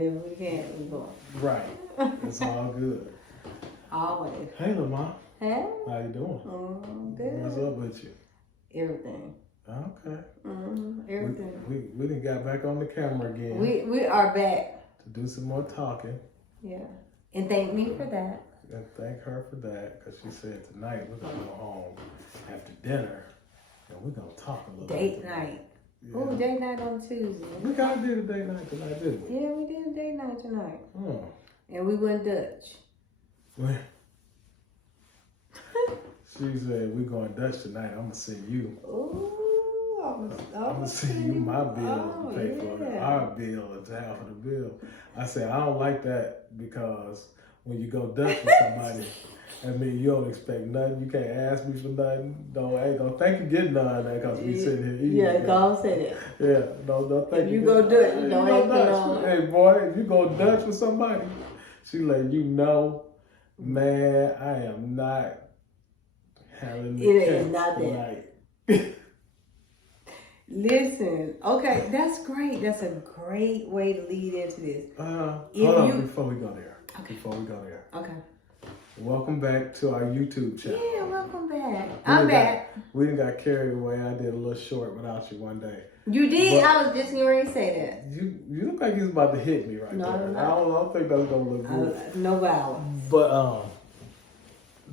If we can't, we go. Right. It's all good. Always. Hey, Lamar. Hey? How you doing? Good. What's up with you? Everything. Okay. Everything. We done got back on the camera again. We are back. To do some more talking. Yeah. And thank me for that. And thank her for that, because she said tonight we're going to go home after dinner and we're going to talk a little Date bit. night. Yeah. Oh, date night on Tuesday. We got to do the date night tonight, didn't we? Yeah, we did a date night tonight. Oh. And we went Dutch. She said, we're going Dutch tonight. I'm going to send you. Ooh, I'm going to send you my bill to pay for our bill. It's half of the bill. I said, I don't like that because when you go Dutch with somebody, I mean, you don't expect nothing. You can't ask me for nothing. Don't think you get none because we sitting here eating. Yeah, don't say that. Yeah, don't think you go Dutch. You Don't go Dutch. on. Hey, boy, if you go Dutch with somebody, she let you know, man, I am not having the It is not that. Listen, okay, that's great. That's a great way to lead into this. Hold on, before we go there. Okay. Before we go there. Okay. Welcome back to our YouTube channel. Yeah, welcome back. I'm back. We done got carried away. I did a little short without you one day. You did? But I was just getting ready to say that. You look like you was about to hit me right there. No. I don't think that's gonna look good. No violence. But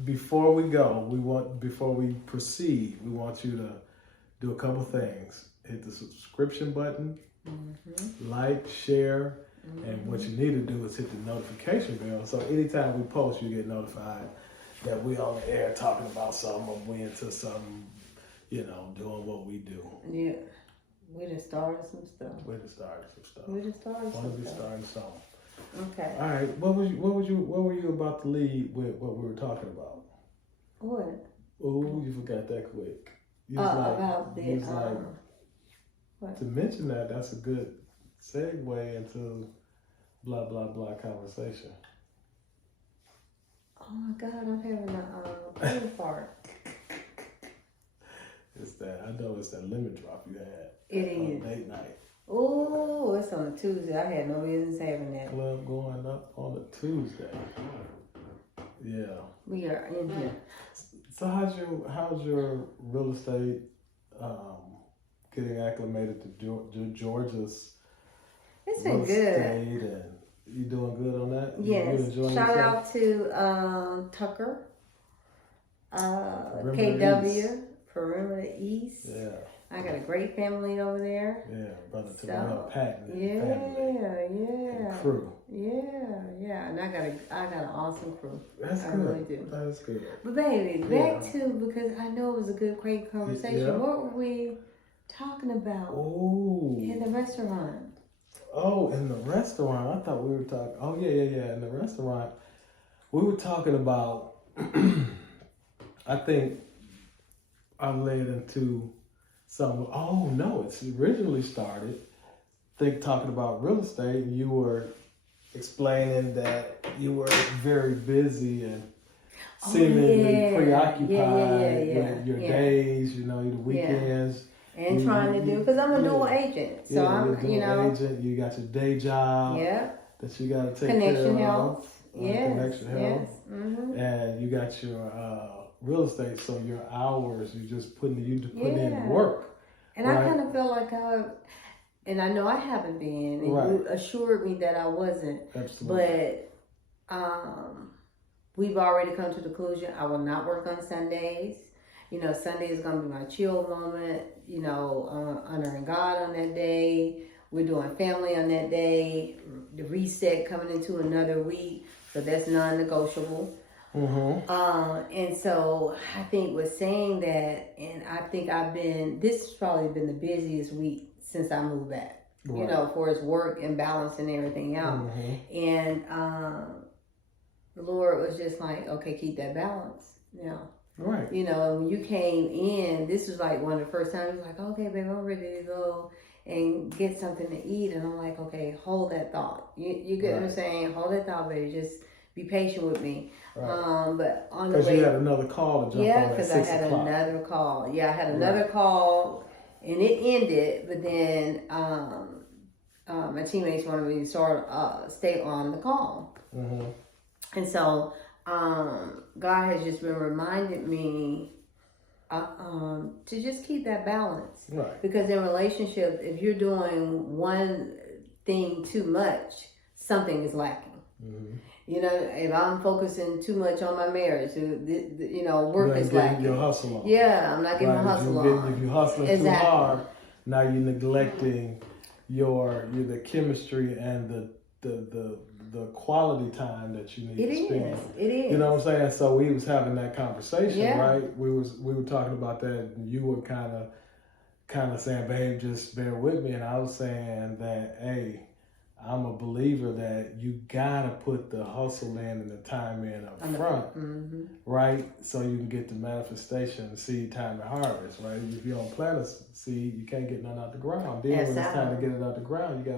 before we proceed, we want you to do a couple things. Hit the subscription button, like, share, and what you need to do is hit the notification bell. So anytime we post, you get notified that we on the air talking about something or we into something, doing what we do. Yeah. We just started some stuff. We just started some stuff. Want to be starting something. Okay. All right. What were you about to lead with what we were talking about? What? Oh, you forgot that quick. About the what? To mention that's a good segue into blah blah blah conversation. Oh my God, I'm having a brain fart. It's that lemon drop you had. It is. On date night. Oh, it's on a Tuesday. I had no business having that. Club going up on a Tuesday. Yeah. We are in here. So how's your real estate getting acclimated to Georgia's It's been real good. estate, and you doing good on that? Yes. Shout out to Tucker, KW, Perimeter East. Yeah. I got a great family over there. Yeah, brother Terrell Patton. Yeah. And crew. Yeah. And I got an awesome crew. That's I good. really do. That's good. But baby, back to, because I know it was a great conversation. Yeah. What were we talking about? Oh. In the restaurant. Oh, in the restaurant. I thought we were talking. Oh, yeah. In the restaurant, we were talking about. I think I led into some. Oh no! It's originally started. Talking about real estate. You were explaining that you were very busy and seemingly preoccupied with your days. The weekends. And trying to do, because I'm a dual agent. So I'm, agent. You got your day job. Yeah. That you got to take Connection care Health. of. Yeah. Connection Health. Yes. Mm-hmm. And you got your real estate. So your hours, you're just putting in work. And I kind of feel like and I know I haven't been. And you assured me that I wasn't. Absolutely. But we've already come to the conclusion I will not work on Sundays. Sunday is going to be my chill moment, honoring God on that day. We're doing family on that day. The reset coming into another week. So that's non-negotiable. Mm-hmm. And so I think with saying that, and I think this has probably been the busiest week since I moved back, for its work and balance and everything else. Mm-hmm. And the Lord was just like, okay, keep that balance, Right. And when you came in, this was like one of the first times, you was like, okay, babe, I'm ready to go and get something to eat. And I'm like, okay, hold that thought. You get what I'm saying? Hold that thought, baby. Just be patient with me. Right. But on the way. Because you had another call to jump on at 6 o'clock. Yeah, because I had another call. Yeah, I had another call and it ended. But then my teammates wanted me to stay on the call. Mm-hmm. And so God has just been reminding me to just keep that balance. Right. Because in relationships, if you're doing one thing too much, something is lacking. Mm-hmm. You know, if I'm focusing too much on my marriage, work is lacking. Your hustle on. Yeah, I'm not getting my hustle on. If you're hustling too hard, now you're neglecting the chemistry and the quality time that you need to spend. It is. You know what I'm saying? So we was having that conversation, right? We were talking about that, and you were kind of saying, "Babe, just bear with me," and I was saying that, "Hey, I'm a believer that you gotta put the hustle in and the time in up front, mm-hmm. right? So you can get the manifestation, seed time, and harvest, right? If you don't plant a seed, you can't get nothing out the ground. Then when it's time to get it out the ground, you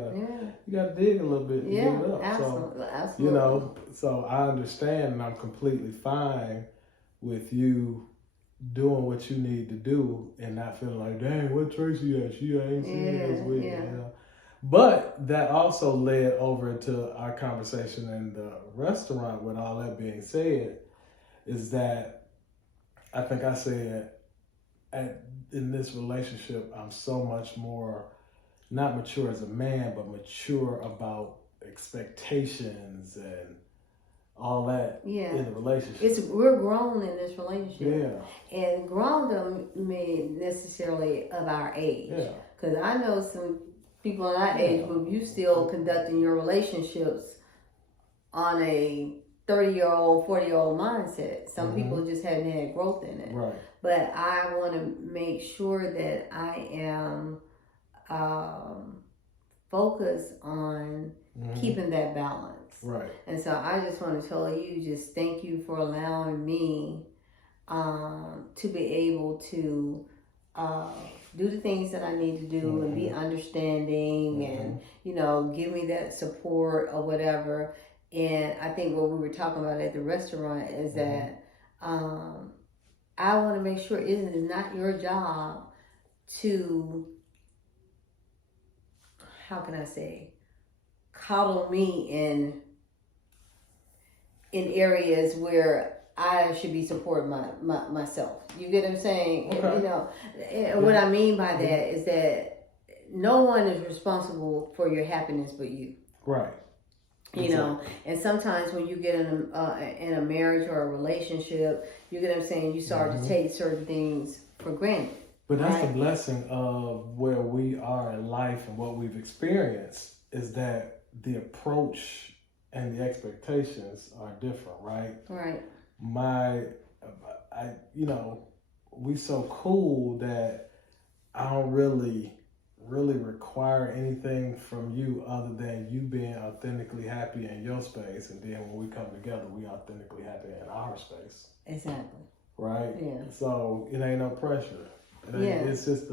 gotta dig a little bit and get it up. Absolutely. You know, so I understand, and I'm completely fine with you doing what you need to do and not feeling like, dang, what Tracy at? She ain't seeing this with me. You know? But that also led over into our conversation in the restaurant. With all that being said, is that I think I said in this relationship, I'm so much more not mature as a man, but mature about expectations and all that in the relationship. We're grown in this relationship. Yeah. And grown don't mean necessarily of our age. Yeah. Because I know some people in our age group, you still conducting your relationships on a 30-year-old, 40-year-old mindset. Some people just haven't had growth in it. Right. But I want to make sure that I am focused on keeping that balance. Right. And so I just want to tell you, just thank you for allowing me to be able to do the things that I need to do and be understanding and, give me that support or whatever. And I think what we were talking about at the restaurant is that I want to make sure it is not your job to, how can I say, coddle me in areas where I should be supporting myself. You get what I'm saying? Okay. What I mean by that is that no one is responsible for your happiness but you. Right. And sometimes when you get in a marriage or a relationship, you get what I'm saying, you start to take certain things for granted. But that's the blessing of where we are in life and what we've experienced, is that the approach and the expectations are different, right? Right. We so cool that I don't really require anything from you other than you being authentically happy in your space, and then when we come together, we authentically happy in our space. Exactly. Right? Yeah. So it ain't no pressure. It's just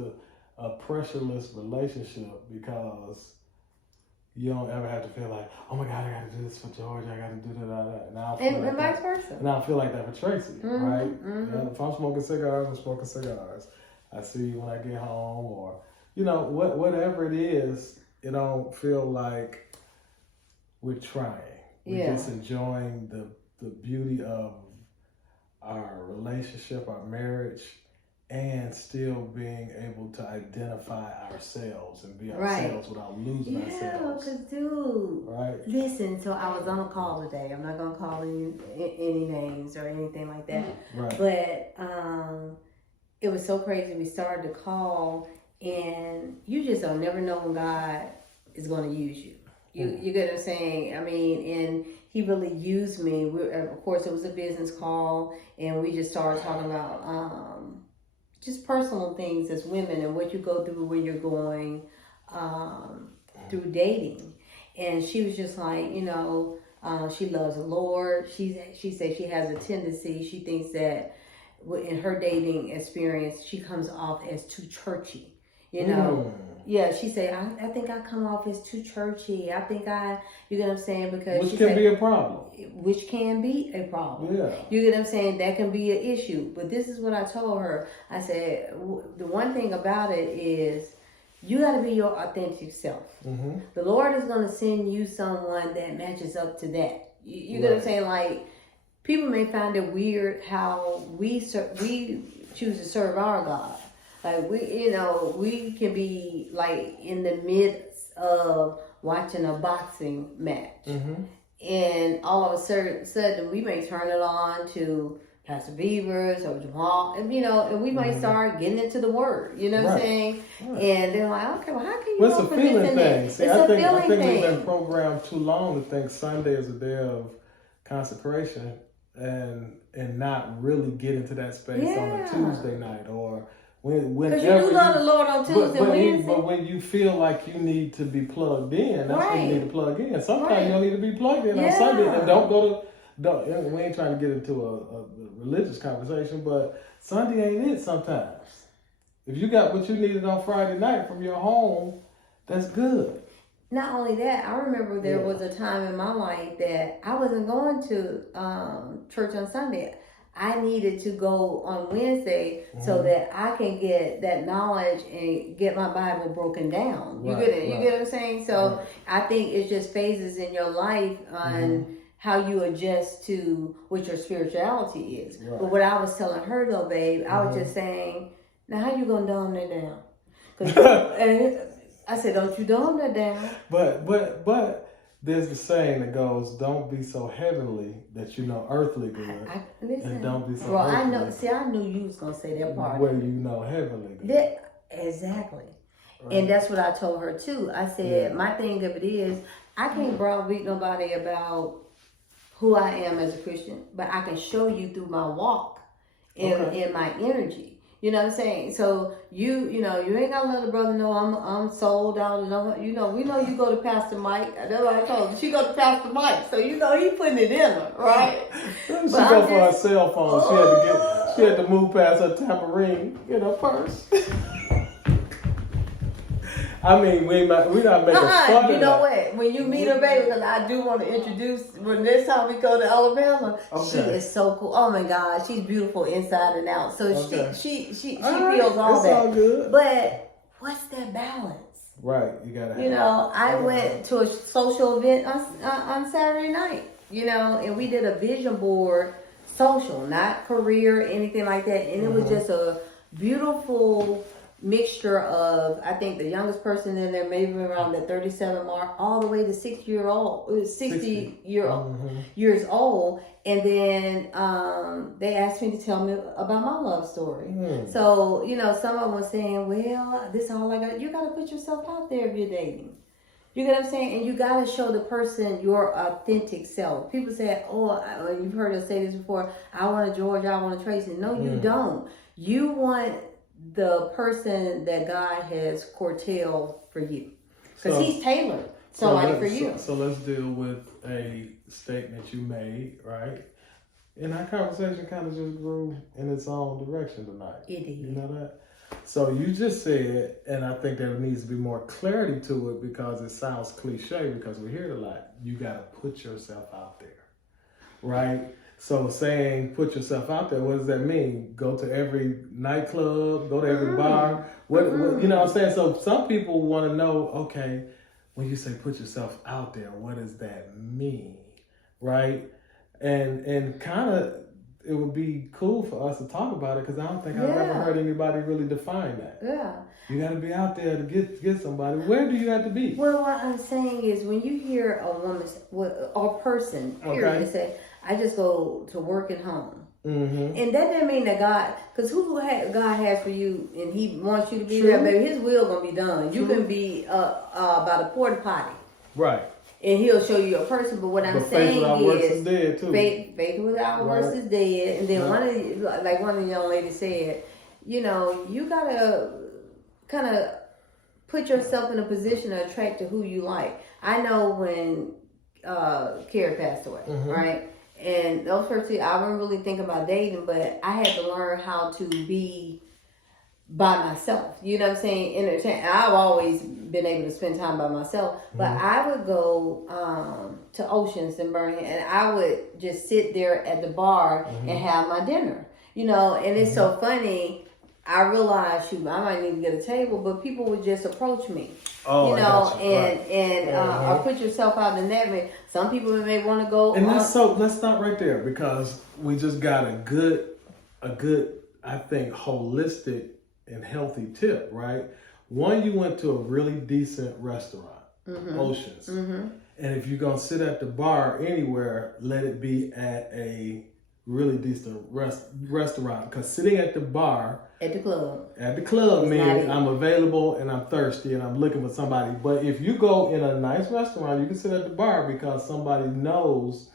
a pressureless relationship, because you don't ever have to feel like, oh my God, I got to do this for George, I got to do that. And vice versa. And I feel like that for Tracy, right? If I'm smoking cigars, I'm smoking cigars. I see you when I get home, or whatever it is. It don't feel like we're trying. We're just enjoying the beauty of our relationship, our marriage, and still being able to identify ourselves and be ourselves without losing ourselves. Yeah, because dude, listen, so I was on a call today. I'm not going to call any names or anything like that. Right. But it was so crazy. We started the call, and you just don't never know when God is going to use you. You get what I'm saying? I mean, and he really used me. Of course, it was a business call, and we just started talking about just personal things as women and what you go through when you're going through dating. And she was just like, she loves the Lord. She said she has a tendency. She thinks that in her dating experience, she comes off as too churchy. Yeah, she said, I think I come off as too churchy. I think you get what I'm saying? Because Which can be a problem. Which can be a problem. Yeah. You get what I'm saying? That can be an issue. But this is what I told her. I said, the one thing about it is You got to be your authentic self. Mm-hmm. The Lord is going to send you someone that matches up to that. You know what I'm saying? Like, people may find it weird how we choose to serve our God. Like, we can be like in the midst of watching a boxing match. Mm-hmm. And all of a sudden we may turn it on to Pastor Beavers or Jamal, and we might start getting into the word, you know what I'm saying? Right. And they're like, okay, well, how can you Well, it's a feeling thing. See, I think thing. we've been programmed too long to think Sunday is a day of consecration and not really get into that space on a Tuesday night or whenever. Because you do love the Lord on Tuesday, Wednesday. But when you feel like you need to be plugged in, that's when you need to plug in. Sometimes you don't need to be plugged in on Sunday, and don't go to. We ain't trying to get into a religious conversation, but Sunday ain't it sometimes. If you got what you needed on Friday night from your home, that's good. Not only that, I remember there was a time in my life that I wasn't going to church on Sunday. I needed to go on Wednesday so that I can get that knowledge and get my Bible broken down. You get it? You get what I'm saying? So I think it's just phases in your life on how you adjust to what your spirituality is. Right. But what I was telling her though, babe, I was just saying, now how you gonna dumb that down? And I said, don't you dumb that down. But there's the saying that goes, don't be so heavenly that you know earthly good. Listen, and don't be so I knew you was gonna say that part. Where you know heavenly good. Exactly. Right. And that's what I told her too. I said, my thing of it is, I can't browbeat nobody about who I am as a Christian, but I can show you through my walk and in my energy. You know what I'm saying? So you ain't gotta let the brother know I'm sold out, and we know you go to Pastor Mike. That's what I told her. She go to Pastor Mike, so he putting it in her, right? She go for her cell phone. She had to move past her tambourine in her purse. I mean, we're not making fun. You know what? When you meet her, baby, because I do want to introduce. When next time we go to Alabama, she is so cool. Oh my God, she's beautiful inside and out. So she feels all that. All good. But what's that balance? Right, you gotta. I went to a social event on Saturday night. And we did a vision board, social, not career, anything like that, and it was just a beautiful mixture of, I think the youngest person in there maybe around the 37 mark, all the way to 60 years old, and then they asked me to tell me about my love story. So some of them were saying, well, this is all I got. You got to put yourself out there if you're dating. You get what I'm saying? And you got to show the person your authentic self. People say, you've heard us say this before, I want a George, I want a Tracy. No, you don't. You want the person that God has curtailed for you. Because he's tailored somebody for you. So let's deal with a statement you made, right? And our conversation kind of just grew in its own direction tonight. It did. You know that? So you just said, and I think there needs to be more clarity to it because it sounds cliche because we hear it a lot. You got to put yourself out there, right? So saying put yourself out there, what does that mean? Go to every nightclub, go to every bar. What you know what I'm saying? So some people want to know, okay, when you say put yourself out there, what does that mean? Right? And kind of it would be cool for us to talk about it because I don't think I've ever heard anybody really define that. Yeah. You got to be out there to get somebody. Where do you have to be? Well, what I'm saying is when you hear a woman or person, period, say, I just go to work and home. And that doesn't mean that God, because God has for you and he wants you to be there, baby, his will going to be done. You can be by the porta potty. Right. And he'll show you a person, but what I'm saying faith without works is dead too. Faith without works is dead. And then one of the young ladies said, you gotta kind of put yourself in a position to attract to who you like. I know when Carrie passed away, right? And those first two, I wasn't really thinking about dating, but I had to learn how to be by myself. You know what I'm saying? I've always been able to spend time by myself, but I would go to Oceans in Birmingham, and I would just sit there at the bar and have my dinner. And it's so funny. I realized, shoot, I might need to get a table, but people would just approach me, Oh, you I know, got you. and or put yourself out in that way. Some people may want to go. And let's stop right there because we just got a good, I think, holistic and healthy tip, right? One, you went to a really decent restaurant, Oceans. And if you're going to sit at the bar anywhere, let it be at a really decent restaurant. Because sitting at the bar... At the club means I'm available and I'm thirsty and I'm looking for somebody. But if you go in a nice restaurant, you can sit at the bar because somebody knows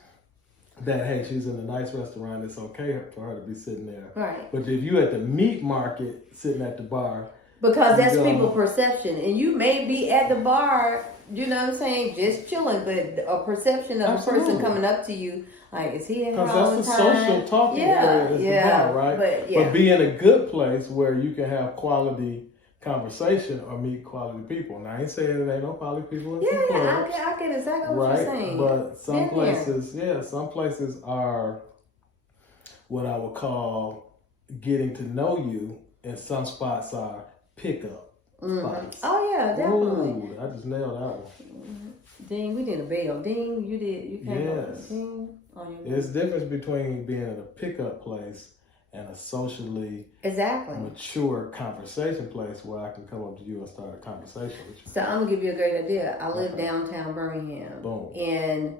that, hey, she's in a nice restaurant. It's okay for her to be sitting there. Right. But if you at the meat market sitting at the bar... Because that's people's perception. And you may be at the bar, you know what I'm saying, just chilling, but a perception of a person coming up to you, like, is he at home? Because that's the social talking area is the bar, right? But be in a good place where you can have quality conversation or meet quality people. Now, I ain't saying there ain't no quality people in some clubs. I get exactly what you're saying. But some places are what I would call getting to know you, and some spots are pickup spots. Oh yeah, definitely. Ooh, I just nailed that one. Ding, we did a bell. Ding, you came yes. Ding. There's a difference between being in a pickup place and a socially mature conversation place where I can come up to you and start a conversation with you. So I'm gonna give you a great idea. I live downtown Birmingham. Boom. And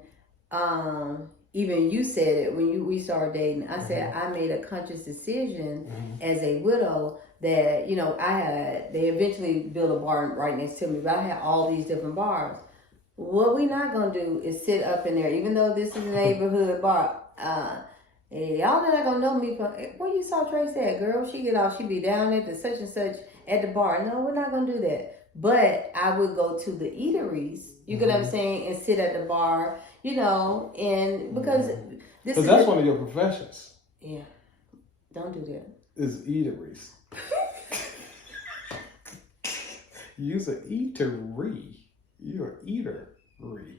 even you said it when we started dating. I said I made a conscious decision as a widow that, you know, they eventually built a bar right next to me, but I had all these different bars. What we not gonna do is sit up in there, even though this is a neighborhood bar. Y'all not gonna know me from where you saw Tracy at, girl. She get off, she be down at the such and such at the bar. No, we're not gonna do that. But I would go to the eateries, you get what I'm saying, and sit at the bar, you know, and because that's one of your professions. Yeah, don't do that. Is eateries. You're an eatery. You're an eatery.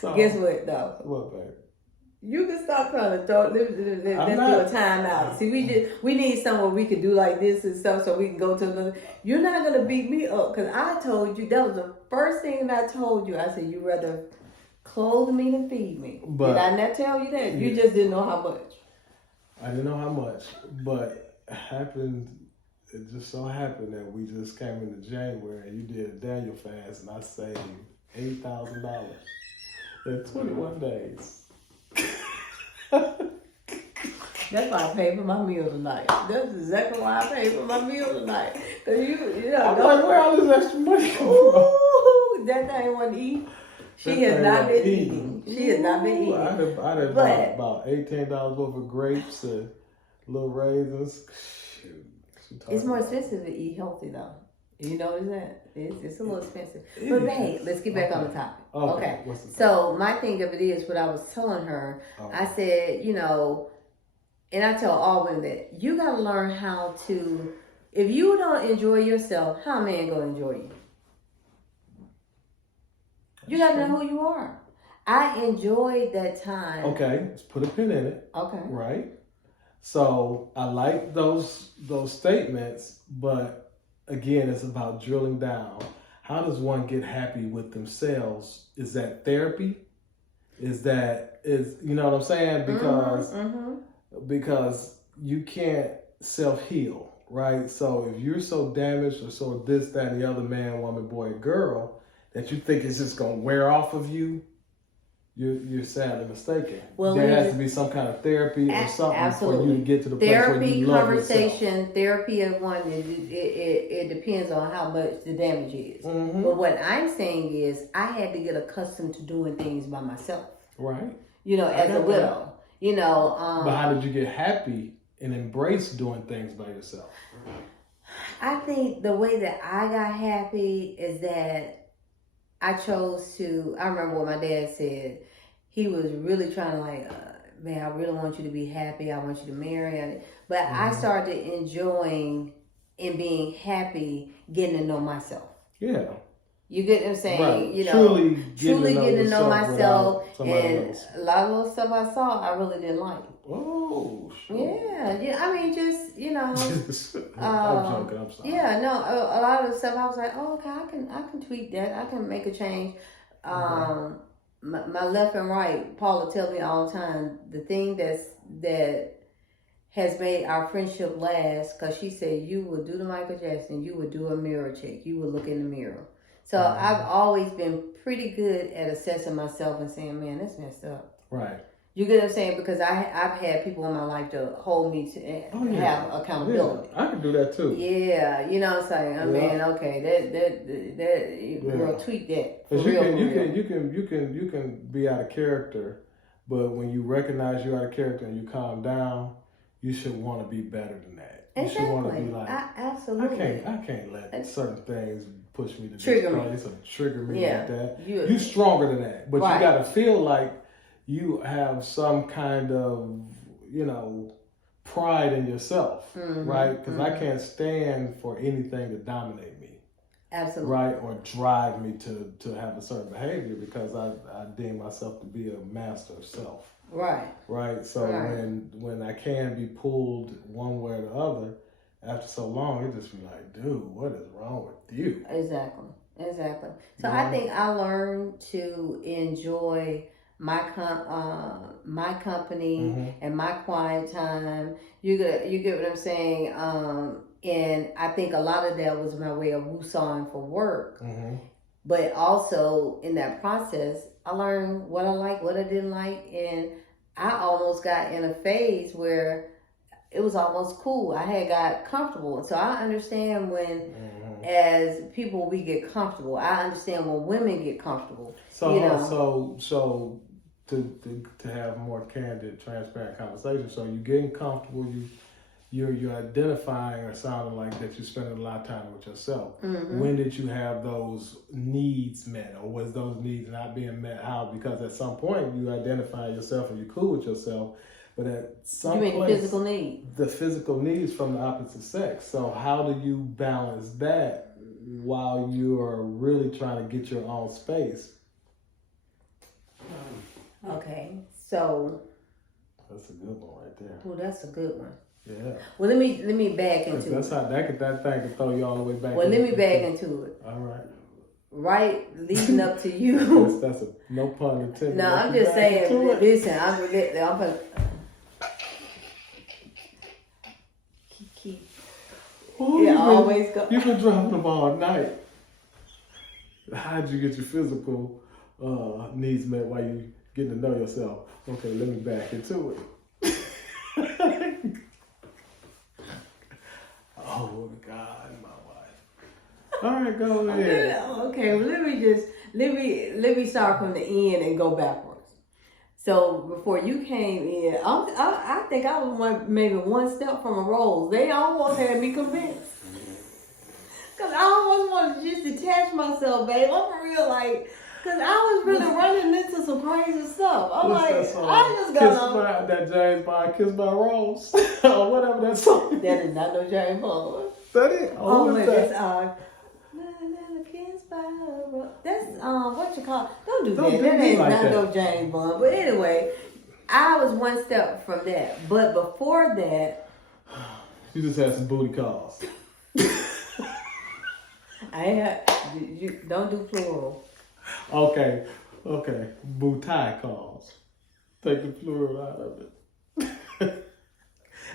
So, guess what, though? What, babe? You can stop trying to let's do a timeout. See, we need somewhere we can do like this and stuff so we can go to another. You're not going to beat me up because I told you, that was the first thing that I told you. I said, you rather clothe me than feed me. But, did I not tell you that? You just didn't know how much. I didn't know how much, but it just so happened that we just came into January and you did a Daniel fast and I saved $8,000 in 21 days. That's why I paid for my meal tonight. That's exactly why I paid for my meal tonight. Cause you know, I'm like, where all this extra money come from? That thing wasn't eating. She has not been eating. She has not been eating. I'd have bought about $18 worth of grapes and little raisins. It's more expensive to eat healthy though. You know that? It's a little expensive. But hey, let's get back on the topic. Okay. So my thing of it is what I was telling her. I said, you know, and I tell all women that you got to learn how to, if you don't enjoy yourself, how a man going to enjoy you? You got to know who you are. I enjoyed that time. Okay, let's put a pin in it. Okay. Right? So I like those statements, but again, it's about drilling down. How does one get happy with themselves? Is that therapy? You know what I'm saying? Because you can't self-heal, right? So if you're so damaged or so this, that, and the other, man, woman, boy, girl, that you think it's just going to wear off of you, you're sadly mistaken. Well, there has to be some kind of therapy or something for you to get to the place where you love yourself. Therapy of one, it depends on how much the damage is. But what I'm saying is I had to get accustomed to doing things by myself. Right. You know, as a widow. You know. But how did you get happy and embrace doing things by yourself? I think the way that I got happy is that I chose to, I remember what my dad said. He was really trying to man, I really want you to be happy. I want you to marry. But I started enjoying and being happy getting to know myself. Yeah. You get what I'm saying? Right. You know, truly getting to know myself, and else. A lot of little stuff I saw, I really didn't like. Oh, sure. Yeah. I mean, just I'm joking. I'm sorry. Yeah, no. A lot of the stuff I was like, oh, okay, I can tweak that. I can make a change. My left and right, Paula tells me all the time, the thing that has made our friendship last, because she said you would do the Michael Jackson, you would do a mirror check, you would look in the mirror. So I've always been pretty good at assessing myself and saying, man, that's messed up. Right. You get what I'm saying? Because I've had people in my life to hold me to have accountability. Yeah, I can do that too. Yeah, you know what I'm saying? I mean, okay, that girl, tweak that. Because you can be out of character, but when you recognize you're out of character and you calm down, you should want to be better than that. You should want to be like, absolutely. I can't let certain things push me to trigger this place or trigger me like that. You stronger than that, but you got to feel like you have some kind of, pride in yourself, right? Because I can't stand for anything to dominate me. Absolutely. Right? Or drive me to have a certain behavior, because I deem myself to be a master of self. Right. Right? So when I can be pulled one way or the other, after so long, it just be like, dude, what is wrong with you? Exactly. So I think I learned to enjoy my company and my quiet time. You get what I'm saying? And I think a lot of that was my way of woosawing for work. But also in that process, I learned what I liked, what I didn't like, and I almost got in a phase where it was almost cool. I had got comfortable. So I understand when, as people, we get comfortable. I understand when women get comfortable. So to have more candid, transparent conversation. So you're getting comfortable. You're identifying or sounding like that you're spending a lot of time with yourself. When did you have those needs met, or was those needs not being met? How? Because at some point you identify yourself and you're cool with yourself, but at some point, physical need. The physical needs from the opposite sex. So how do you balance that while you are really trying to get your own space? Okay, so that's a good one right there. Oh, that's a good one. Yeah. Well, let me back into that's it. How that thing can throw you all the way back. Well, let me back into it. All right. Right, leading up to you. that's a no pun intended. No, I'm just saying. Listen, I'm always go. You've been dropping them all night. How'd you get your physical needs met while you getting to know yourself? Okay, let me back into it. Oh God, my wife. All right, go ahead. Okay, well, let me start from the end and go backwards. So before you came in, I think I was maybe one step from a rose. They almost had me convinced. Cause I almost wanted to just detach myself, babe. I'm for real, like, cause I was really running into some crazy stuff. I'm like, I just got that James Bond, Kiss by a Rose, or whatever that song. That is not no James Bond. That is. Oh, man, that's Kiss by a Rose. That's what you call? Don't do that. That ain't like not that. No James Bond. But anyway, I was one step from that. But before that, you just had some booty calls. You don't do plural. Okay. Booty calls. Take the plural out of it.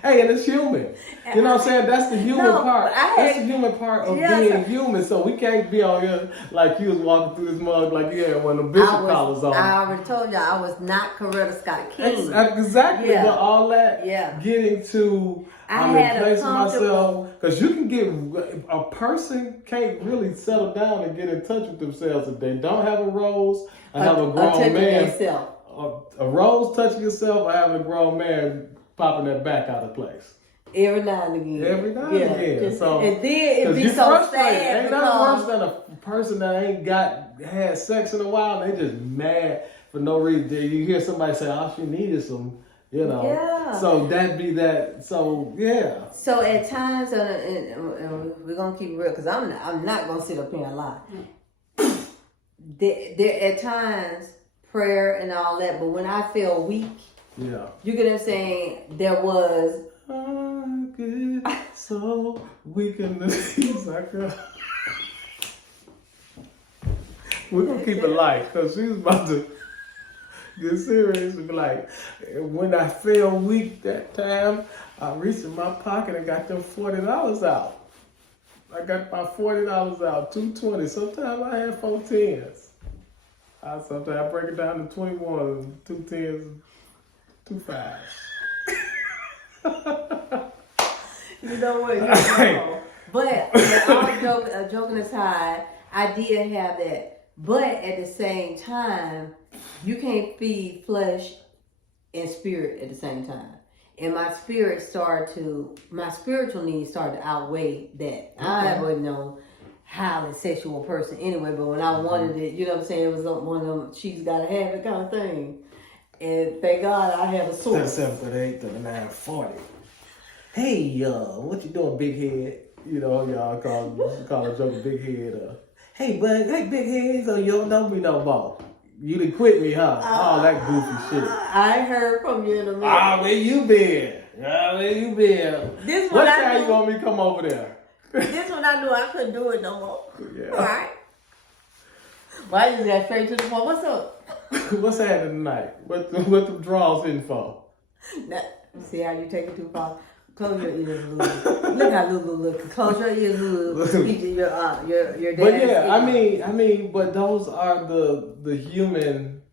Hey, and it's human. You know what I'm saying? That's the human part. That's the human part of being human. So we can't be on here like you was walking through this mug like you had one of the bishop collars on. I already told you I was not Coretta Scott King. Exactly. Yeah. But all that getting to I'm in place of myself. Because you can get a person can't really settle down and get in touch with themselves if they don't have a rose or have a grown man. A rose touching yourself or having a grown man popping that back out of place. Every now and again. And then it'd be so sad. Ain't nothing worse than a person that ain't had sex in a while and they just mad for no reason. You hear somebody say, "Oh, she needed some," Yeah. So that be that. So yeah. So at times, and we're gonna keep it real because I'm not gonna sit up here and lie. there at times prayer and all that, but when I feel weak, yeah. you get what I'm saying? There was. I'm good, so we can lose. We're gonna keep it light because she's about to get serious. And be like, when I felt weak that time, I reached in my pocket and got them $40 out. I got my $40 out, 220. Sometimes I had 4 tens. I sometimes break it down to 21, 2 tens, 2 fives. You know what? You're wrong. But all joking aside, I did have that. But at the same time, you can't feed flesh and spirit at the same time. And my spiritual needs started to outweigh that. I wasn't no highly sexual person anyway, but when I wanted it, you know what I'm saying, it was one of them, she's got to have it kind of thing. And thank God I have a source. 7, 38, 39, 40. Hey, what you doing, big head? You know, y'all call a joke a big head. Hey, bud, hey, big head, so you don't know me no more. You done quit me, huh? All that goofy shit. I ain't heard from you in a minute. Where you been? Where you been? What time you want me to come over there? This one I knew I couldn't do it no more. Yeah. All right. Well, I just got straight to the point. What's up? What's happening tonight? What the draws in for? Now, see how you take it too far? Close your ears, Lulu. Look how Lulu look. Close your ears, Lulu. Your dad. But yeah, I mean, but those are the human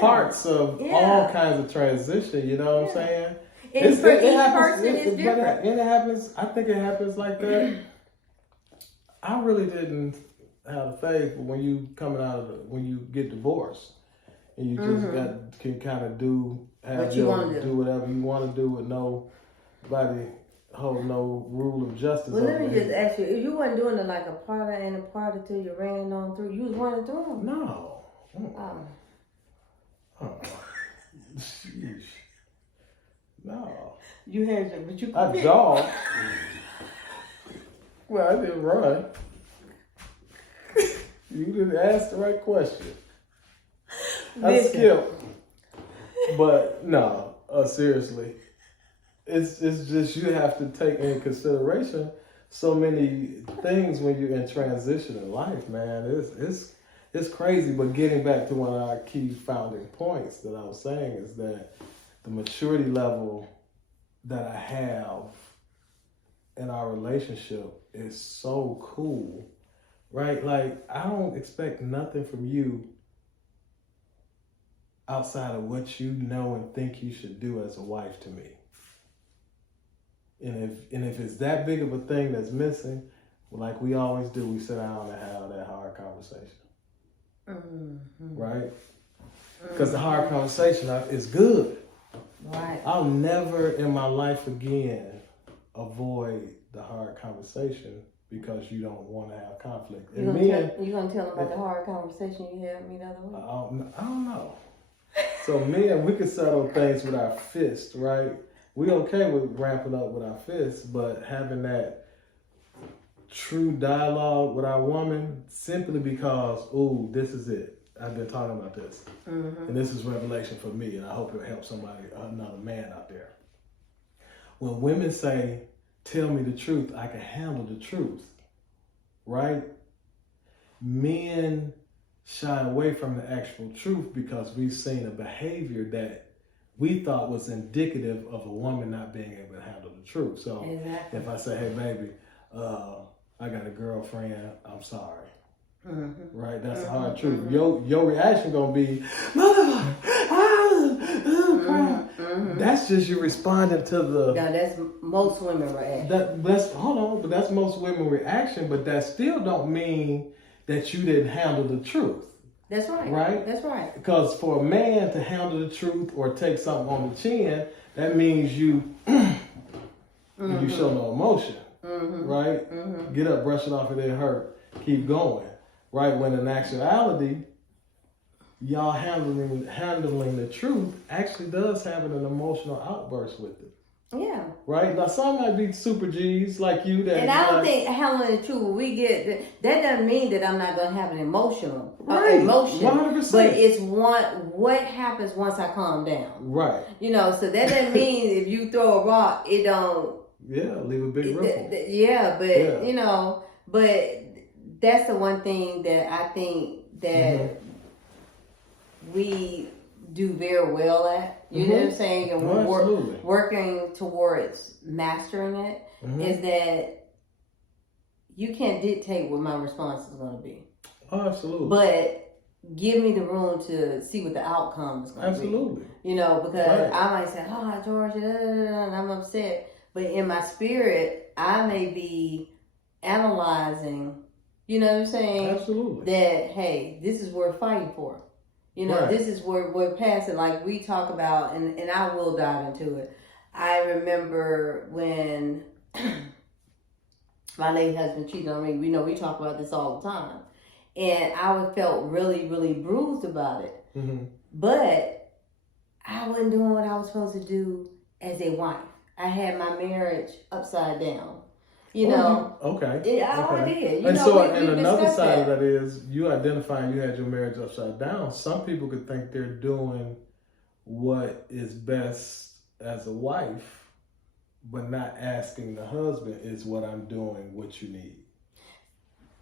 parts of all kinds of transition. You know what I'm saying? And for each person is different. And it happens. I think it happens like that. I really didn't have the faith when you when you get divorced and you just can kind of do whatever you want to do with nobody hold no rule of justice. Well, let me just ask you: if you wasn't doing it like a part and a part until you ran on through, you was running through them? No. Oh. Sheesh. No. You had your, but you. I jogged. Well, I didn't run. You didn't ask the right question. I skipped. But no, seriously. It's just you have to take into consideration so many things when you're in transition in life, man. It's crazy. But getting back to one of our key founding points that I was saying is that the maturity level that I have in our relationship is so cool, right? Like, I don't expect nothing from you outside of what you know and think you should do as a wife to me. And if it's that big of a thing that's missing, like we always do, we sit down and have that hard conversation. Right? Because the hard conversation is good. Right. I'll never in my life again avoid the hard conversation because you don't want to have conflict. You gonna tell them about the hard conversation you had with me the other week? I don't know. So men, we can settle things with our fists, right? We okay with ramping up with our fists, but having that true dialogue with our woman simply because, ooh, this is it. I've been talking about this. And this is revelation for me, and I hope it'll help another man out there. When women say, tell me the truth, I can handle the truth, right? Men shy away from the actual truth because we've seen a behavior that we thought was indicative of a woman not being able to handle the truth. So if I say, hey, baby, I got a girlfriend, I'm sorry. Right? That's the hard truth. Your reaction gonna be, that's just you responding to the. Yeah, that's most women reaction. That's most women reaction, but that still don't mean that you didn't handle the truth. That's right. Right? That's right. Because for a man to handle the truth or take something on the chin, that means you show no emotion. Right? Get up, brush it off, it didn't hurt. Keep going. Right? When in actuality, y'all handling the truth actually does have an emotional outburst with it. Yeah. Right? Now, some might be super G's like you. And I don't think, telling the truth, when we get, that doesn't mean that I'm not going to have an emotion. Right. Emotion. 100%. But it's what happens once I calm down. Right. You know, so that doesn't mean if you throw a rock, it don't. Yeah, leave a big ripple. You know, but that's the one thing that I think that we do very well at. You know what I'm saying? And we're working towards mastering it. Is that you can't dictate what my response is going to be. Oh, absolutely. But give me the room to see what the outcome is going to be. Absolutely. You know, because I might say, "Oh, George," and I'm upset. But in my spirit, I may be analyzing, you know what I'm saying? Absolutely. That, hey, this is worth fighting for. You know, this is where we're passing, like we talk about, and I will dive into it. I remember when my late husband cheated on me. We talk about this all the time. And I felt really, really bruised about it. But I wasn't doing what I was supposed to do as a wife. I had my marriage upside down. You know. I did. And another side of that is you identifying you had your marriage upside down. Some people could think they're doing what is best as a wife, but not asking the husband, is what I'm doing what you need.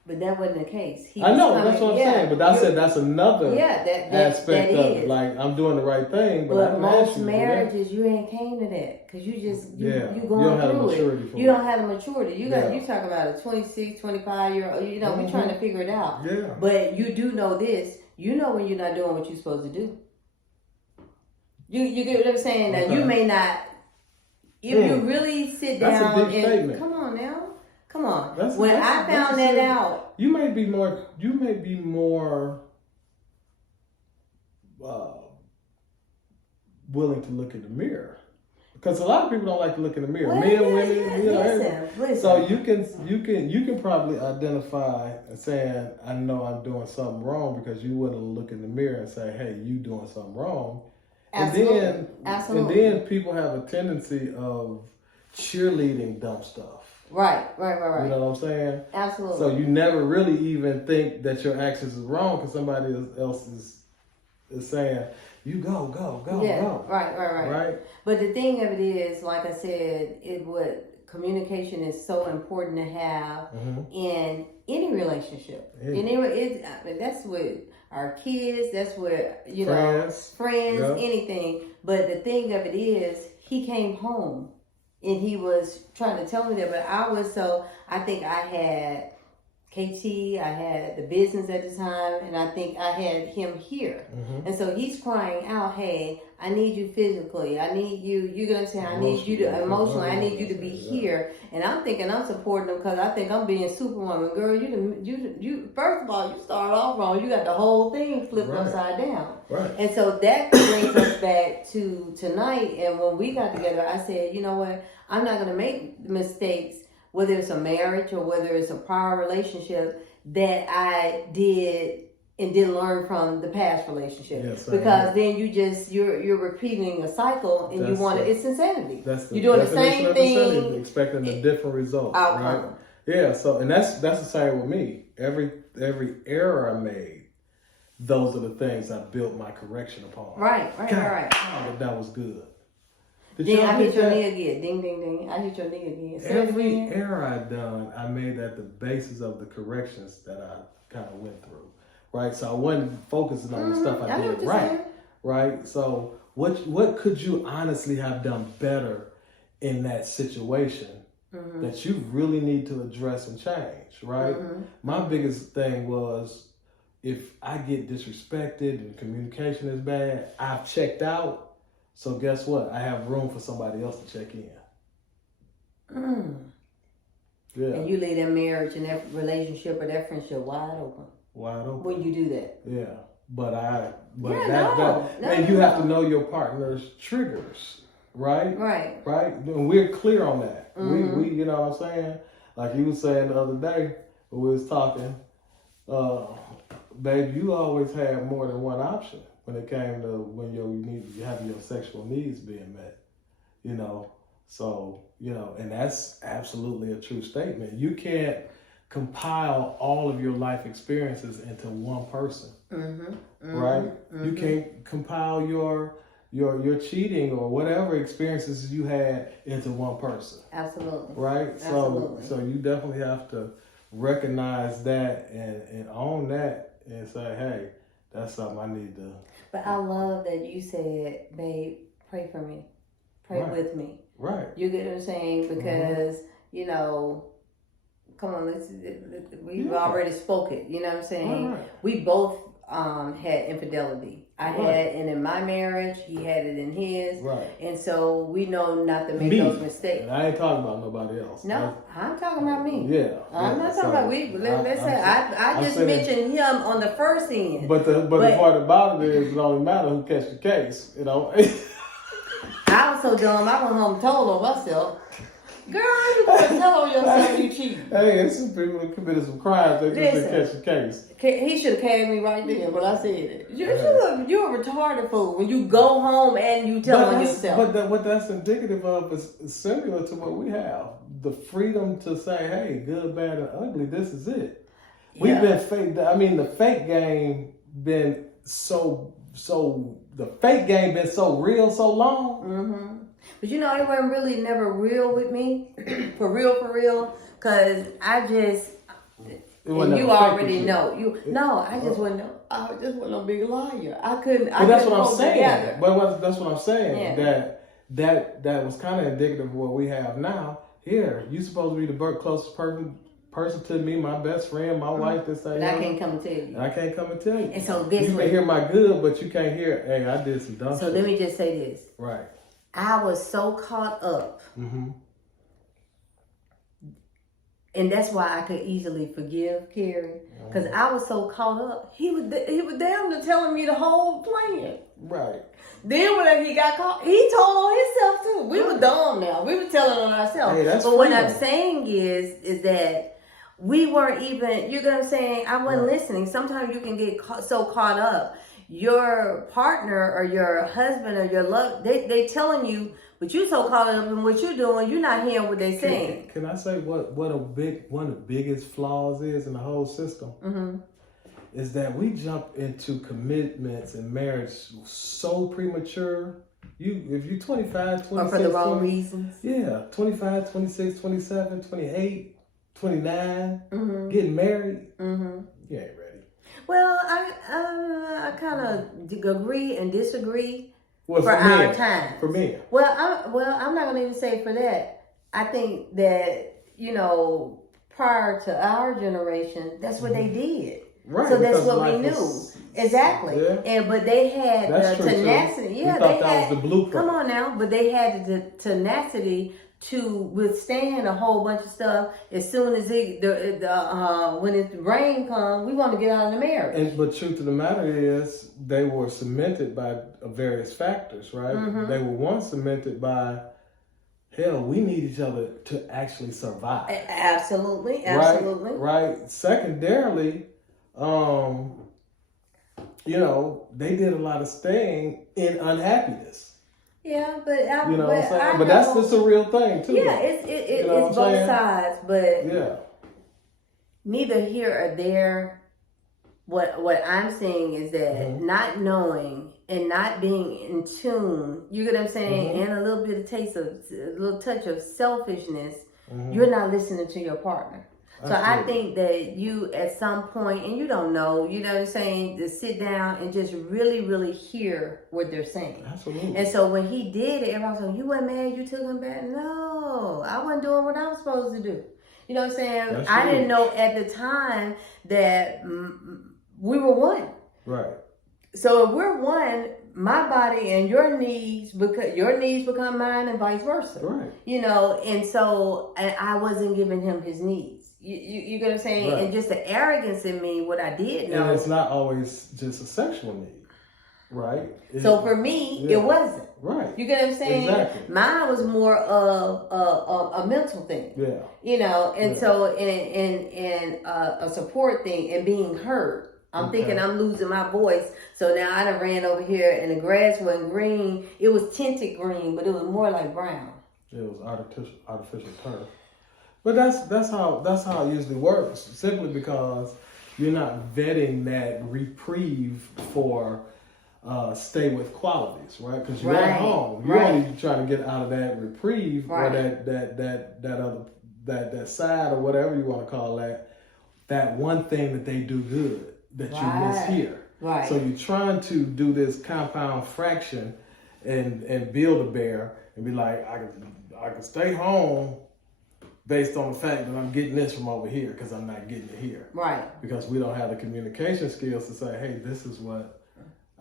But that wasn't the case. I know, that's what I'm saying. But I said that's another aspect of it. Like, I'm doing the right thing, but most marriages, you ain't came to that. Because you just, you going through it. You don't have the maturity. You talk about a 26, 25-year-old, you know, we're trying to figure it out. Yeah. But you do know this. You know when you're not doing what you're supposed to do. You get what I'm saying? Now, you may not, if you really sit down that's a big statement. Come on now. Come on. When I found that out, you may be more willing to look in the mirror, because a lot of people don't like to look in the mirror. Men, women, listen. So you can probably identify saying, I know I'm doing something wrong, because you wouldn't look in the mirror and say, hey, you doing something wrong. Absolutely. And then people have a tendency of cheerleading dumb stuff. Right. You know what I'm saying? Absolutely. So you never really even think that your actions is wrong, because somebody else is saying, you go. Right. But the thing of it is, like I said, communication is so important to have in any relationship. That's with our kids. That's with friends, anything. But the thing of it is, he came home. And he was trying to tell me that, but I think I had KT, I had the business at the time, and I think I had him here. And so he's crying out, hey, I need you physically. I need you, you know what I'm saying? I need you to emotionally, I need you to be here. And I'm thinking I'm supporting him because I think I'm being Superwoman. Girl, you first of all, you started off wrong. You got the whole thing flipped upside down. Right. And so that brings us back to tonight. And when we got together, I said, you know what? I'm not going to make mistakes, whether it's a marriage or whether it's a prior relationship, that I did and didn't learn from the past relationship. Yes, because then you're repeating a cycle, and it's insanity. You're doing the same thing, expecting a different result. Outcome. Right? Yeah. So, and that's the same with me. Every error I made, those are the things I built my correction upon. Right. Oh, that was good. Then I hit your knee again. Ding, ding, ding. I hit your knee again. Every error I've done, I made that the basis of the corrections that I kind of went through. Right? So I wasn't focusing on the stuff I did right. Right? So what could you honestly have done better in that situation that you really need to address and change? Right? My biggest thing was, if I get disrespected and communication is bad, I've checked out. So guess what? I have room for somebody else to check in. Yeah. And you leave that marriage and that relationship or that friendship wide open. When you do that. Yeah. And you have to know your partner's triggers, right? Right. And we're clear on that. We you know what I'm saying? Like you was saying the other day when we was talking, babe, you always had more than one option when it came to when you having your sexual needs being met. You know, So, and that's absolutely a true statement. You can't compile all of your life experiences into one person, right? You can't compile your cheating or whatever experiences you had into one person. Absolutely. Right? Absolutely. So you definitely have to recognize that and own that and say, hey, that's something I need to. But I love that you said, babe, pray for me. Pray with me. Right. You get what I'm saying? Because, come on, we've already spoke it. You know what I'm saying? Right. We both had infidelity. I had it in my marriage. He had it in his. Right. And so we know not to make those mistakes. And I ain't talking about nobody else. No, I'm talking about me. Yeah. I'm not talking about we. I just mentioned him on the first end. But the part about it is it only matter who catch the case. I was so dumb. I went home and told on myself. Girl, you better tell on yourself you cheated. Hey, it's some people who committed some crimes. They just didn't catch the case. He should have carried me right there, but I said it. You're a retarded fool when you go home and you tell on yourself. But what that's indicative of is similar to what we have. The freedom to say, hey, good, bad, and ugly, this is it. We've been fake. I mean, the fake game been the fake game been so real so long. But it wasn't really never real with me, for real, because I just, and you already know, I just wasn't a big liar. I couldn't. But that's what I'm saying. Together. But that's what I'm saying. Yeah. That was kind of indicative of what we have now. Here, you supposed to be the closest person to me, my best friend, my wife, this thing. And I can't come and tell you. And I can't come and tell you. And so guess you what? can hear my good, but you can't hear, hey, I did some dumb shit. So let me just say this. Right. I was so caught up. And that's why I could easily forgive Carrie. Because I was so caught up. He was damn to telling me the whole plan. Right. Then when he got caught, he told on himself too. We were dumb now. We were telling on ourselves. Hey, that's but what freedom. I'm saying is that we weren't even, you know what I'm saying? I wasn't listening. Sometimes you can get so caught up. Your partner or your husband or your love, they telling you, but you so caught up in what you're doing, you're not hearing what they're saying. Can I say one of the biggest flaws is in the whole system? Is that we jump into commitments and marriage so premature. If you're 25, 26, or for the wrong reasons. Yeah, 25, 26, 27, 28, 29, getting married. You ain't ready. Well, I kind of agree and disagree for our time. For men. Well, I'm not going to even say for that. I think that, prior to our generation, that's what they did. Right. So that's what we knew. Exactly. Yeah. But they had that's the tenacity. Too. Yeah, we thought that was the blueprint. Come on now, but they had the tenacity to withstand a whole bunch of stuff. As soon as when the rain comes, we want to get out of the marriage. But truth of the matter is, they were cemented by various factors, right? They were once cemented by, hell, we need each other to actually survive. Absolutely. Right. Secondarily, they did a lot of staying in unhappiness. Yeah, but but that's just a real thing too. Yeah, it's both sides, but neither here or there. What I'm saying is that not knowing and not being in tune, you get what I'm saying, and a little touch of selfishness, you're not listening to your partner. So I think that you, at some point, and you don't know, you know what I'm saying, to sit down and just really, really hear what they're saying. Absolutely. And so when he did it, everybody was like, you weren't mad, you took him back. No, I wasn't doing what I was supposed to do. You know what I'm saying? I didn't know at the time that we were one. Right. So if we're one, my body and your needs become mine and vice versa. Right. And so I wasn't giving him his needs. You get what I'm saying? Right. And just the arrogance in me, what I did know. And it's not always just a sexual need, right? So for me, it wasn't. Right. You get what I'm saying? Exactly. Mine was more of a mental thing. Yeah. So a support thing and being heard. I'm thinking I'm losing my voice. So now I done ran over here and the grass wasn't green. It was tinted green, but it was more like brown. It was artificial turf. But that's how it usually works. Simply because you're not vetting that reprieve for stay with qualities, right? Because you're at home. You're only trying to get out of that reprieve or that side or whatever you want to call that one thing that they do good that you miss here. Right. So you're trying to do this compound fraction and build a bear and be like, I can stay home based on the fact that I'm getting this from over here because I'm not getting it here. Right. Because we don't have the communication skills to say, hey, this is what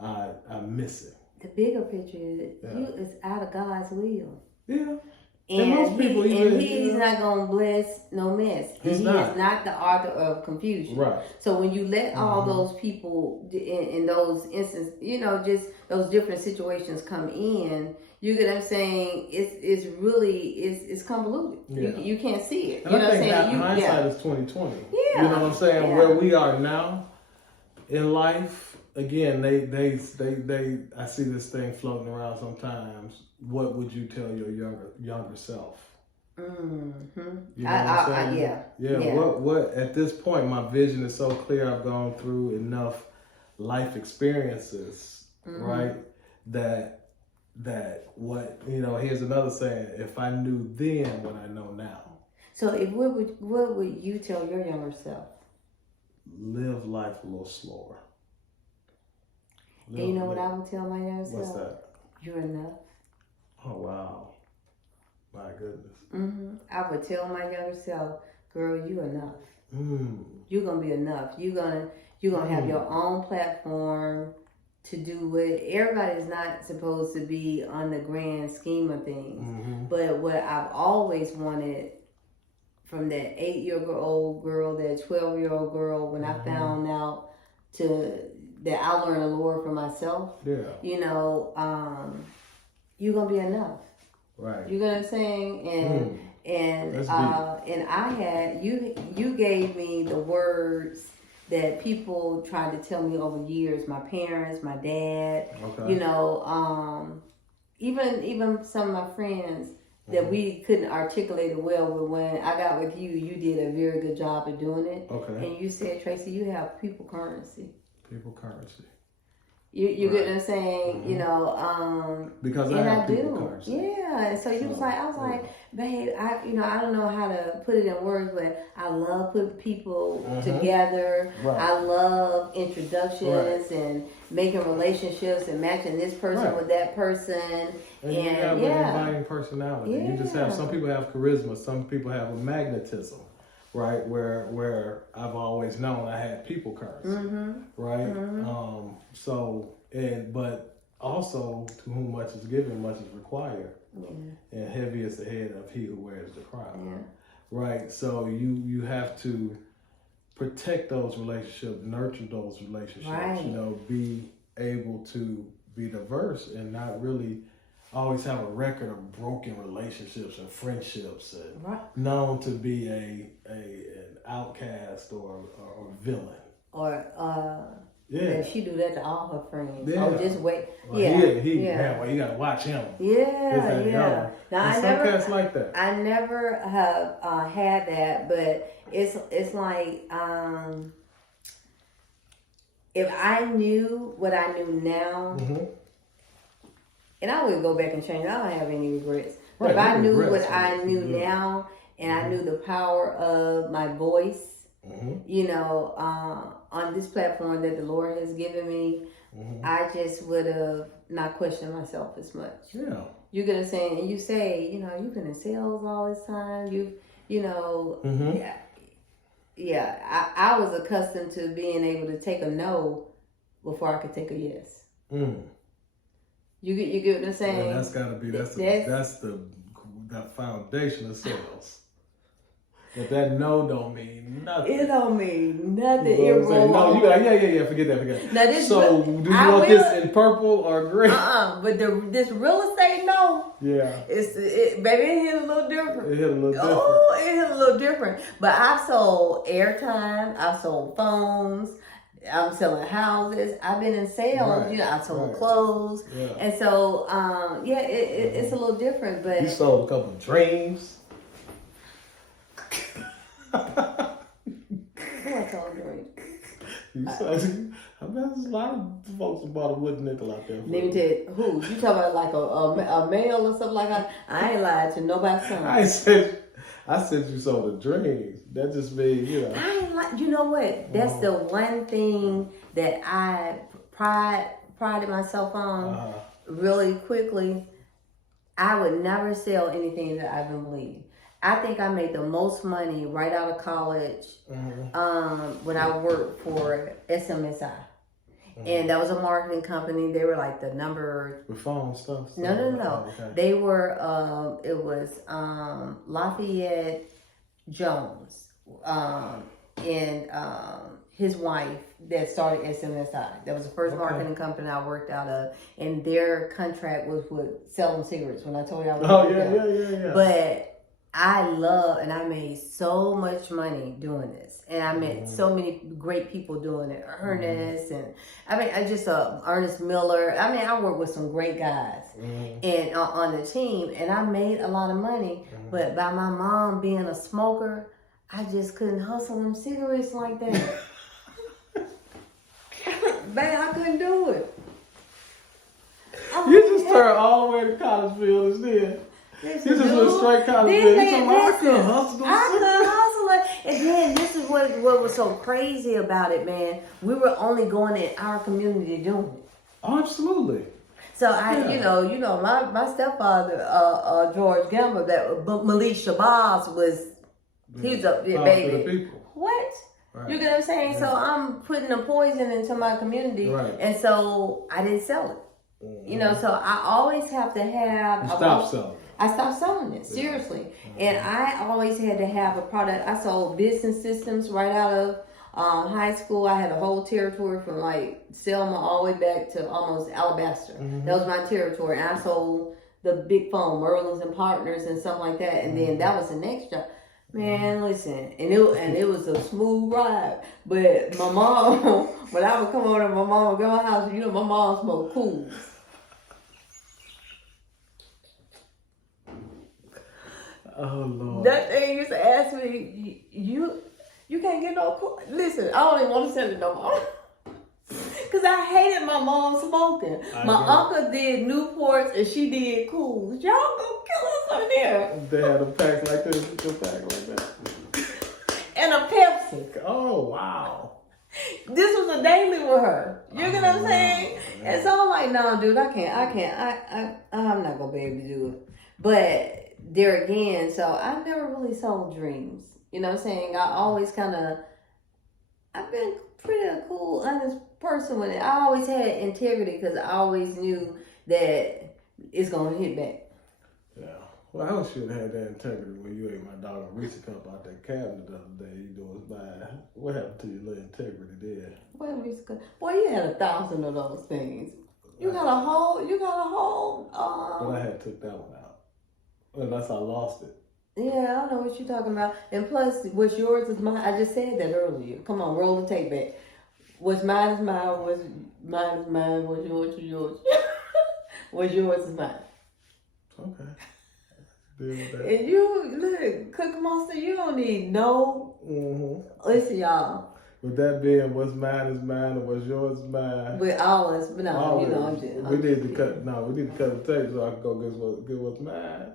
I'm missing. The bigger picture is out of God's will. Yeah. And most people he's not going to bless no mess. He's He not. is not the author of confusion. Right. So when you let all those people in those instances, just those different situations come in, you get what I'm saying? It's really convoluted. Yeah. You can't see it. And I think that hindsight is 20/20. Yeah. You know what I'm saying? Yeah. Where we are now in life, again, they I see this thing floating around sometimes. What would you tell your younger self? Mm-hmm. You know what I'm saying? Yeah. What at this point, my vision is so clear. I've gone through enough life experiences, right? That what here's another saying: if I knew then what I know now. So what would you tell your younger self? Live life a little slower. And you know what I would tell my younger self? What's that? You're enough. Oh wow, my goodness. Mm-hmm. I would tell my younger self, girl, you enough. You're gonna be enough. You're gonna have your own platform to do what everybody's not supposed to be on the grand scheme of things. But what I've always wanted from that 8-year-old girl, that 12-year-old girl, when I found out that I learned the Lord for myself. Yeah. You're gonna be enough. Right. You know what I'm saying? And I had you gave me the words that people tried to tell me over years. My parents, my dad. Okay. Even some of my friends that we couldn't articulate it well. But when I got with you, you did a very good job of doing it. Okay. And you said, Tracy, you have people currency. People currency. You get what I'm saying? Because I have people currency. Yeah. And so I was like, babe, I don't know how to put it in words, but I love putting people together. Right. I love introductions and making relationships and matching this person with that person. And you have an inviting personality. Yeah. You just have, some people have charisma, some people have a magnetism. Right, where I've always known I had people currency, right? But also to whom much is given, much is required, and heavy is the head of he who wears the crown, right? So you have to protect those relationships, nurture those relationships, be able to be diverse and not really always have a record of broken relationships and friendships and known to be an outcast or villain. Or she do that to all her friends. Yeah. Oh, just wait. Well, you gotta watch him. Yeah. Now I never cats like that. I never have had that, but it's like if I knew what I knew now. And I would go back and change. I don't have any regrets. But if I knew what I knew now, and I knew the power of my voice, on this platform that the Lord has given me, I just would have not questioned myself as much. Yeah. You get what I'm saying? And you say, you've been in sales all this time. I was accustomed to being able to take a no before I could take a yes. You get what I'm saying? Yeah, that's gotta be that's the foundation of sales. But that no don't mean nothing. It don't mean nothing. You know what I'm saying? No, forget that. Now this so do you want this in purple or green? But this real estate no. Yeah. Baby, it hit a little different. It hit a little different. Oh, it hit a little different. But I've sold airtime, I've sold phones. I'm selling houses. I've been in sales. Right, You know, I sold right. clothes, Yeah. and so it's a little different. But You sold a couple of dreams. who I told you? You sold, I bet there's a lot of folks who bought a wooden nickel out there. Let me tell you, who you talking about? Like a male or something like that? I ain't lied to nobody's son. I said you sold the dreams. That just means, you know. I ain't like. You know what? That's the one thing that I prided myself on. Really quickly, I would never sell anything that I didn't believe. I think I made the most money right out of college when I worked for SMSI. And that was a marketing company. They were like the number... With phone stuff? No. Oh, okay. They were, it was Lafayette Jones and his wife that started SMSI. That was the first marketing company I worked out of. And their contract was with selling cigarettes when I told you I was yeah. But I love, and I made so much money doing this, and I met so many great people doing it. Ernest, and I just Ernest Miller. I worked with some great guys, and on the team, and I made a lot of money. But by my mom being a smoker, I just couldn't hustle them cigarettes like that. Man, I couldn't do it. You just turned all the way to college field then. You just went straight college field. I couldn't hustle. It. And then this is what was so crazy about it, man. We were only going in our community doing it. Oh, absolutely. So my stepfather, George Gamble, that Malik Shabazz he was up there, baby. What? Right. You get what I'm saying? Right. So I'm putting the poison into my community, and so I didn't sell it. You know, so I always have to have. I stopped selling it, seriously. And I always had to have a product. I sold business systems right out of high school. I had a whole territory from like Selma all the way back to almost Alabaster. That was my territory. And I sold the big phone, Merlins and Partners and stuff like that. And then that was the next job. Man, listen, and it was a smooth ride. But my mom, when I would come over to my mom and grandma's house, you know, my mom smoked cools. Oh Lord! That thing used to ask me, you can't get no cool. Listen, I don't even want to sell it no more. Cause I hated my mom smoking. My uncle did Newports and she did Cools. Y'all gonna kill us on there. They had a pack like this, a pack like that, and a Pepsi. Oh wow! This was a daily with her. You get what I'm saying? Man. And so I'm like, no, dude, I can't. I'm not gonna be able to do it. But there again, so I never really sold dreams. You know what I'm saying? I always I've been pretty a cool, honest person with it. I always had integrity because I always knew that it's going to hit back. Yeah. Well, I should have had that integrity when you ate my dog a Reese cup out that cabinet the other day. You doing bad. What happened to your little integrity there? What Reese cup? Boy, you had 1,000 of those things. You got a whole. But I had took that one out. Unless I lost it. Yeah, I don't know what you're talking about. And plus, what's yours is mine. I just said that earlier. Come on, roll the tape back. What's mine is mine. What's mine is mine. What's yours is yours. What's yours is mine. Okay. Deal with that. And you, look, Cook Monster, you don't need no. Listen, y'all. With that being, what's mine is mine and what's yours is mine. With all us, but no, always. You know, I'm just. We need to cut the tape so I can go get what's mine.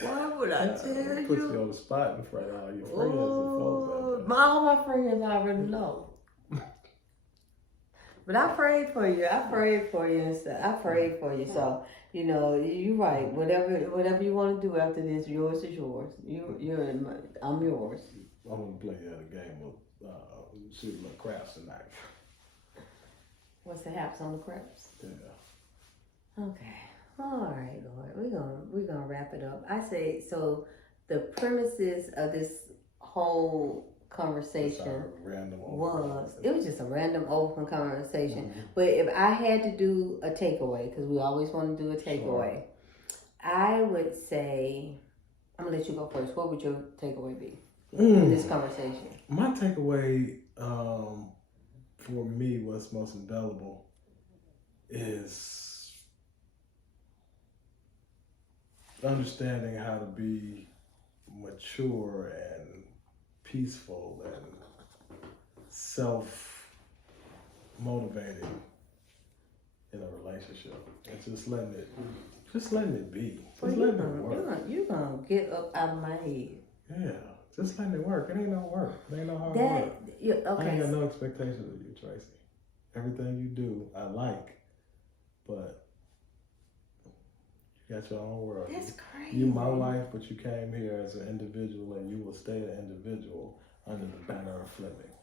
Why would I tell you? Put you on the spot in front of all your friends and folks. All my friends already know. But I prayed for you. And stuff. I prayed for you. So, you know, you're right. Whatever you want to do after this, yours is yours. I'm yours. I'm going to play a game of shooting the craps tonight. What's the haps on the craps? Yeah. Okay. All right, Lord. We're gonna wrap it up. I say so. The premises of this whole conversation was just a random open conversation. But if I had to do a takeaway, because we always want to do a takeaway, I would say I'm gonna let you go first. What would your takeaway be? in this conversation? My takeaway for me, what's most indelible is understanding how to be mature and peaceful and self-motivating in a relationship, and just letting it be, just letting it work. You're gonna get up out of my head. Yeah, just letting it work. It ain't no work. It ain't no hard work. I ain't got no expectations of you, Tracy. Everything you do, I like, but you got your own world. That's crazy. You my wife, but you came here as an individual, and you will stay an individual under the banner of Fleming.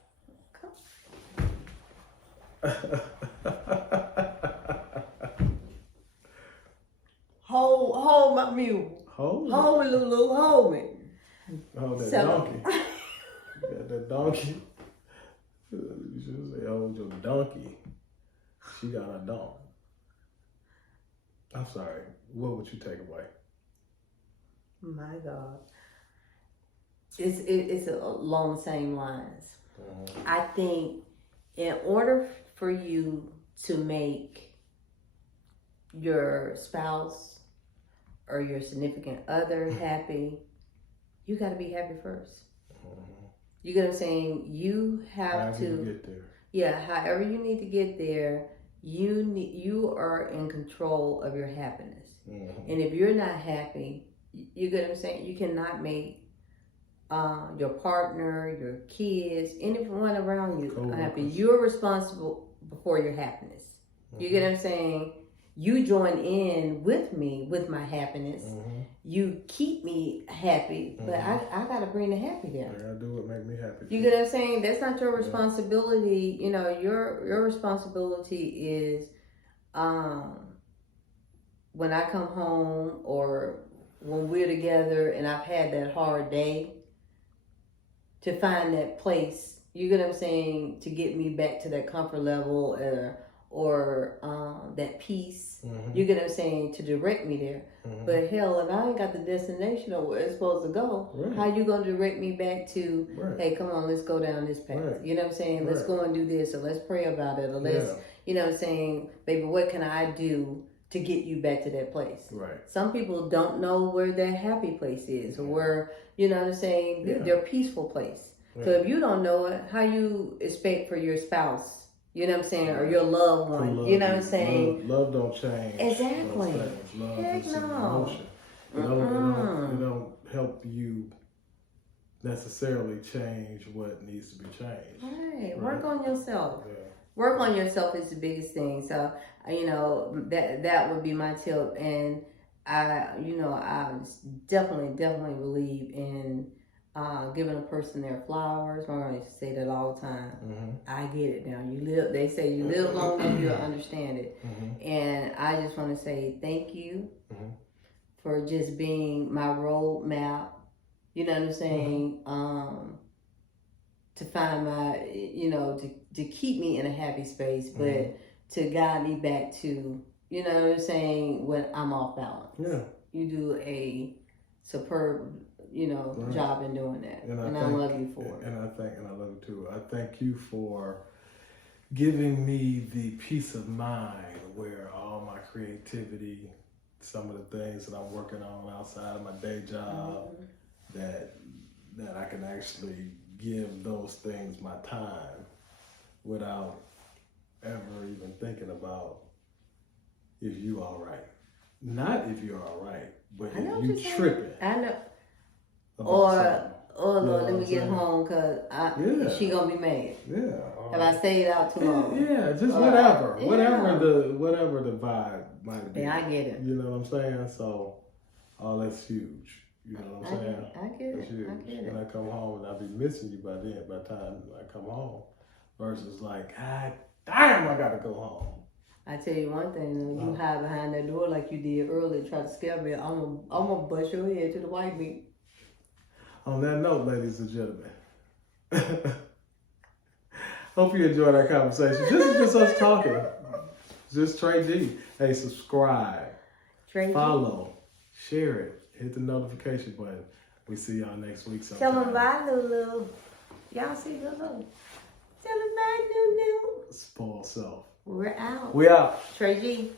Hold my mule. Hold me, Lulu. Hold me. Hold that donkey. You got that donkey. You should say, hold your donkey. She got a donk. I'm sorry. What would you take away? My God. It's along the same lines. I think in order for you to make your spouse or your significant other happy, you got to be happy first. You get what I'm saying? You have to get there. Yeah, however you need to get there, you are in control of your happiness. And if you're not happy, you get what I'm saying? You cannot make your partner, your kids, anyone around you happy. You're responsible for your happiness. You get what I'm saying? You join in with me with my happiness. You keep me happy, but I gotta bring the happy there. I gotta do what make me happy. You get what I'm saying? That's not your responsibility. You know, your responsibility is when I come home or when we're together and I've had that hard day, to find that place, you get what I'm saying, to get me back to that comfort level or that peace. You get what I'm saying, to direct me there. But hell, if I ain't got the destination of where it's supposed to go, how you gonna direct me back to, hey, come on, let's go down this path. You know what I'm saying? Let's go and do this, or let's pray about it, or let's, you know what I'm saying, baby, what can I do to get you back to that place? Some people don't know where their happy place is, or where, you know what I'm saying, their peaceful place. So if you don't know it, how you expect for your spouse, you know what I'm saying, or your loved one, you know what I'm saying? Love don't change. Exactly. Love Heck is an no. emotion. It don't help you necessarily change what needs to be changed. Right. Work on yourself. Work on yourself is the biggest thing. So, you know, that would be my tip. And I definitely believe in giving a person their flowers. My mom used to say that all the time. I get it now. They say you live long enough, you'll understand it. And I just want to say thank you for just being my roadmap. You know what I'm saying? To find my, you know, to keep me in a happy space, but to guide me back to, you know what I'm saying, when I'm off balance. You do a superb, you know, job in doing that. And I love you for it. And I love you too. I thank you for giving me the peace of mind where all my creativity, some of the things that I'm working on outside of my day job, that I can actually give those things my time without ever even thinking about if you all right. Not if you're all right, but if you tripping. I know. Or Lord, let me get home because she gonna be mad. Have I stayed out too long? Just whatever the vibe might be. Yeah, I get it. You know what I'm saying? So all that's huge. You know what I'm saying? I get it. That's huge. When I come home and I'll be missing you by the time I come home, versus like, God damn, I gotta go home. I tell you one thing, you hide behind that door like you did earlier, try to scare me. I'm gonna bust your head to the white meat. On that note, ladies and gentlemen, hope you enjoyed our conversation. This is just us talking. Just Trey G. Hey, subscribe, follow, share it, hit the notification button. We see y'all next week. Tell them sometime. bye, Lulu. Y'all see Lulu. Tell them bye, Lulu. Spoil self. We're out. We out. Trey G.